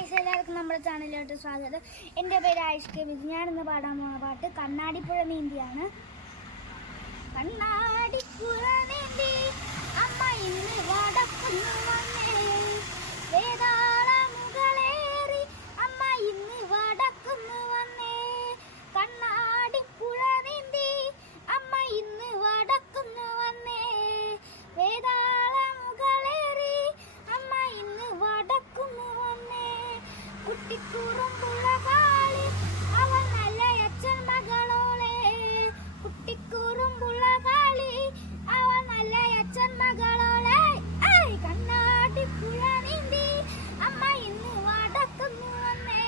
എല്ലാവർക്കും നമ്മുടെ ചാനലിലോട്ട് സ്വാഗതം. എൻ്റെ പേര് ആയിഷ് കെ വിജി. ഞാനിന്ന് പാടാൻ പോകുന്ന പാട്ട് കണ്ണാടിപ്പുഴ നീന്തിയാണ്. കണ്ണാടിപ്പുഴ നീന്തി അമ്മ ഇന്ന് വടക്കുന്നു വന്നേ, വേതാള മുകളേറി അമ്മ ഇന്ന് വടക്കുന്നു വന്നേ. കണ്ണാടിപ്പുഴ നീന്തി അമ്മ ഇന്ന് വടക്കുന്നു വന്നേ, വേതാള മുകളേറി അമ്മ ഇന്ന് വടക്കുന്നു വന്നേ. കുട്ടിക്കുറുമ്പുള്ള കാളി അവൾ നല്ല അച്ഛൻ മകളോളെ, കുട്ടിക്കുറുമ്പുള്ള കാളി അവൾ നല്ല അച്ഛൻ മകളോളെ. കണ്ണാടിപ്പുഴ നീന്തി അമ്മ ഇന്ന് വടക്കുന്നു വന്നേ,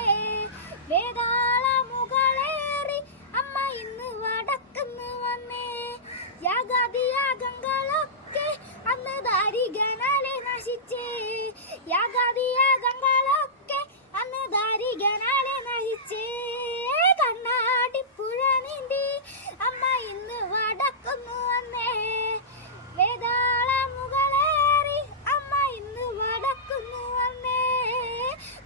വേതാള മുകളേറി അമ്മ ഇന്ന് വടക്കുന്നു വന്നേ. യാഗാദിയാഗങ്ങളൊക്കെ അന്ന് ദാരികനാലെ നശിച്ചേ, യാഗാദിയാഗങ്ങളൊക്കെ അന്ന് ദാരികനാലെ നശിച്ചേ. കണ്ണാടിപ്പുഴ നീന്തി അമ്മ ഇന്ന് വടക്കുന്നു വന്നേ, വേതാള മുകളേറി അമ്മ ഇന്ന് വടക്കുന്നു വന്നേ.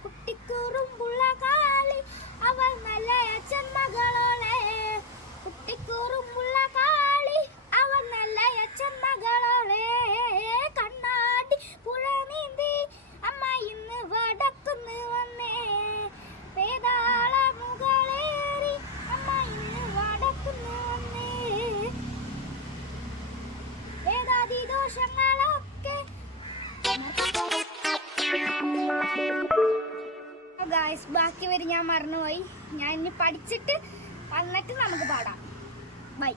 കുട്ടിക്കുറുമ്പുള്ള കാളി അവൾ നല്ല അച്ഛൻ മകളോളെ, കുട്ടിക്കുറുമ്പുള്ള കാളി അവൾ നല്ല അച്ഛൻ മകളോളെ. കണ്ണാടിപ്പുഴ നീന്തി അമ്മ ഇന്ന് വടക്കുന്നു വന്നേ, വേതാള മുകളേറി അമ്മ ഇന്ന് വടക്കുന്നു വന്നേ. വേദാദി ദോഷങ്ങളൊക്കെ ഗായ്സ്, ബാക്കി വരും ഞാൻ മറന്നുപോയി. ഞാൻ ഇനി പഠിച്ചിട്ട് വന്നിട്ട് നമുക്ക് പാടാം. ബൈ.